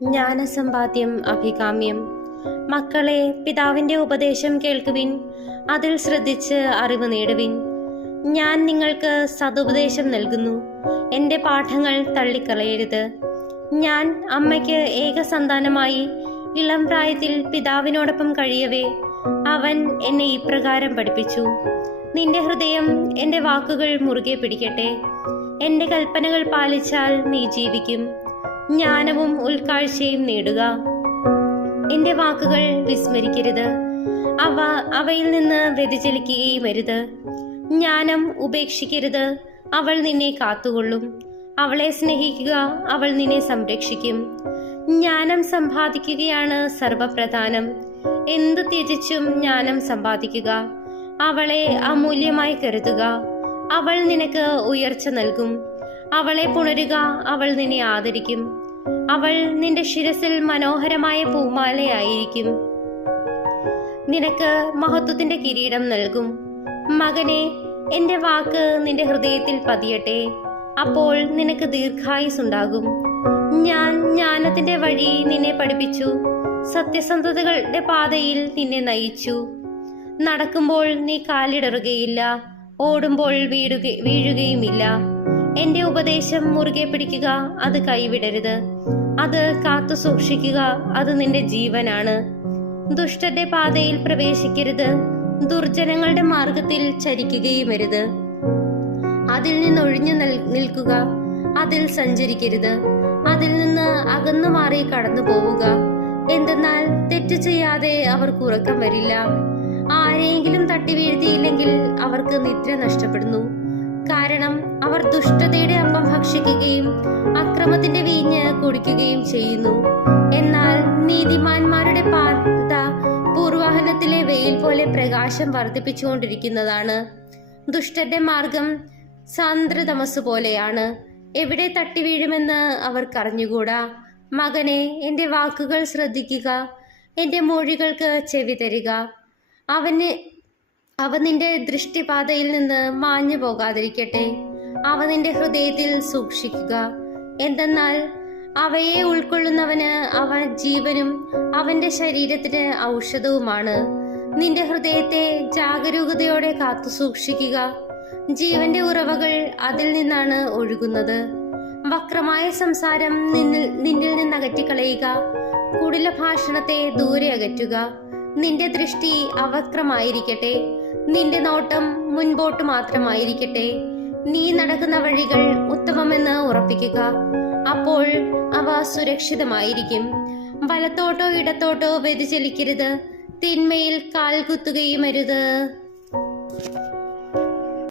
ജ്ഞാനസമ്പാദ്യം അഭികാമ്യം. മക്കളെ, പിതാവിന്റെ ഉപദേശം കേൾക്കുവിൻ, അതിൽ ശ്രദ്ധിച്ച് അറിവ് നേടുവിൻ. ഞാൻ നിങ്ങൾക്ക് സതുപദേശം നൽകുന്നു, എൻ്റെ പാഠങ്ങൾ തള്ളിക്കളയരുത്. ഞാൻ അമ്മയ്ക്ക് ഏകസന്താനമായി ഇളം പ്രായത്തിൽ പിതാവിനോടൊപ്പം കഴിയവേ അവൻ എന്നെ ഇപ്രകാരം പഠിപ്പിച്ചു. നിന്റെ ഹൃദയം എൻ്റെ വാക്കുകൾ മുറുകെ പിടിക്കട്ടെ. എൻ്റെ കൽപ്പനകൾ പാലിച്ചാൽ നീ ജീവിക്കും, ജ്ഞാനവും ഉൾക്കാഴ്ചയും നേടുക. എൻ്റെ വാക്കുകൾ വിസ്മരിക്കരുത്, അവയിൽ നിന്ന് വ്യതിചലിക്കുകയും അരുത്. ജ്ഞാനം ഉപേക്ഷിക്കരുത്, അവൾ നിന്നെ കാത്തുകൊള്ളും. അവളെ സ്നേഹിക്കുക, അവൾ നിന്നെ സംരക്ഷിക്കും. ജ്ഞാനം സമ്പാദിക്കുകയാണ് സർവപ്രധാനം. എന്തു ത്യജിച്ചും ജ്ഞാനം സമ്പാദിക്കുക. അവളെ അമൂല്യമായി കരുതുക, അവൾ നിനക്ക് ഉയർച്ച നൽകും. അവളെ പുണരുക, അവൾ നിന്നെ ആദരിക്കും. അവൾ നിന്റെ ശിരസിൽ മനോഹരമായ പൂമാലയായിരിക്കും, നിനക്ക് മഹത്വത്തിന്റെ കിരീടം നൽകും. മകനെ, എൻ്റെ വാക്ക് നിന്റെ ഹൃദയത്തിൽ പതിയട്ടെ, അപ്പോൾ നിനക്ക് ദീർഘായുസ്സുണ്ടാകും. ഞാൻ ജ്ഞാനത്തിന്റെ വഴി നിന്നെ പഠിപ്പിച്ചു, സത്യസന്ധതകളുടെ പാതയിൽ നിന്നെ നയിച്ചു. നടക്കുമ്പോൾ നീ കാലിടറുകയില്ല, ഓടുമ്പോൾ വീഴുകയുമില്ല. എൻ്റെ ഉപദേശം മുറുകെ പിടിക്കുക, അത് കൈവിടരുത്. അത് കാത്തു സൂക്ഷിക്കുക, അത് നിന്റെ ജീവനാണ്. ദുഷ്ടന്റെ പാതയിൽ പ്രവേശിക്കരുത്, ദുർജനങ്ങളുടെ മാർഗത്തിൽ ചരിക്കുകയുമരുത്. അതിൽ നിന്ന് ഒഴിഞ്ഞു നിൽക്കുക, അതിൽ സഞ്ചരിക്കരുത്. അതിൽ നിന്ന് അകന്നു മാറി കടന്നു പോവുക. എന്തെന്നാൽ തെറ്റ് ചെയ്യാതെ അവർക്ക് ഉറക്കം വരില്ല. ആരെയെങ്കിലും തട്ടി വീഴ്ത്തിയില്ലെങ്കിൽ അവർക്ക് നിദ്ര നഷ്ടപ്പെടുന്നു. കാരണം അവർ ദുഷ്ടതയുടെ അപ്പം ഭക്ഷിക്കുകയും അക്രമത്തിന്റെ വീഞ്ഞ് കുടിക്കുകയും ചെയ്യുന്നു. എന്നാൽ നീതിമാന്മാരുടെ പാത പൂർവാഹനത്തിലെ വെയിൽ പോലെ പ്രകാശം വർദ്ധിപ്പിച്ചുകൊണ്ടിരിക്കുന്നതാണ്. ദുഷ്ടന്റെ മാർഗം സാന്ദ്രതമസ് പോലെയാണ്, എവിടെ തട്ടി വീഴുമെന്ന് അവർക്കറിഞ്ഞുകൂടാ. മകനെ, എൻ്റെ വാക്കുകൾ ശ്രദ്ധിക്കുക, എൻ്റെ മൊഴികൾക്ക് ചെവി തരിക. അവ നിന്റെ ദൃഷ്ടിപാതയിൽ നിന്ന് മാഞ്ഞു പോകാതിരിക്കട്ടെ. അവ നിന്റെ ഹൃദയത്തിൽ സൂക്ഷിക്കുക. എന്തെന്നാൽ അവയെ ഉൾക്കൊള്ളുന്നവന് അവ ജീവനും അവന്റെ ശരീരത്തിന് ഔഷധവുമാണ്. നിന്റെ ഹൃദയത്തെ ജാഗരൂകതയോടെ കാത്തു സൂക്ഷിക്കുക. ജീവന്റെ ഉറവകൾ അതിൽ നിന്നാണ് ഒഴുകുന്നത്. വക്രമായ സംസാരം നിന്നിൽ നിന്ന് അകറ്റിക്കളയുക. കുടില ഭാഷണത്തെ ദൂരെ അകറ്റുക. നിന്റെ ദൃഷ്ടി അവക്രമായിരിക്കട്ടെ, നിന്റെ നോട്ടം മുൻപോട്ട് മാത്രമായിരിക്കട്ടെ. നീ നടക്കുന്ന വഴികൾ ഉത്തമമെന്ന് ഉറപ്പിക്കുക, അപ്പോൾ അവ സുരക്ഷിതമായിരിക്കും. വലത്തോട്ടോ ഇടത്തോട്ടോ വ്യതിചലിക്കരുത്, തിന്മയിൽ കാൽ കുത്തുകയുമരുത്.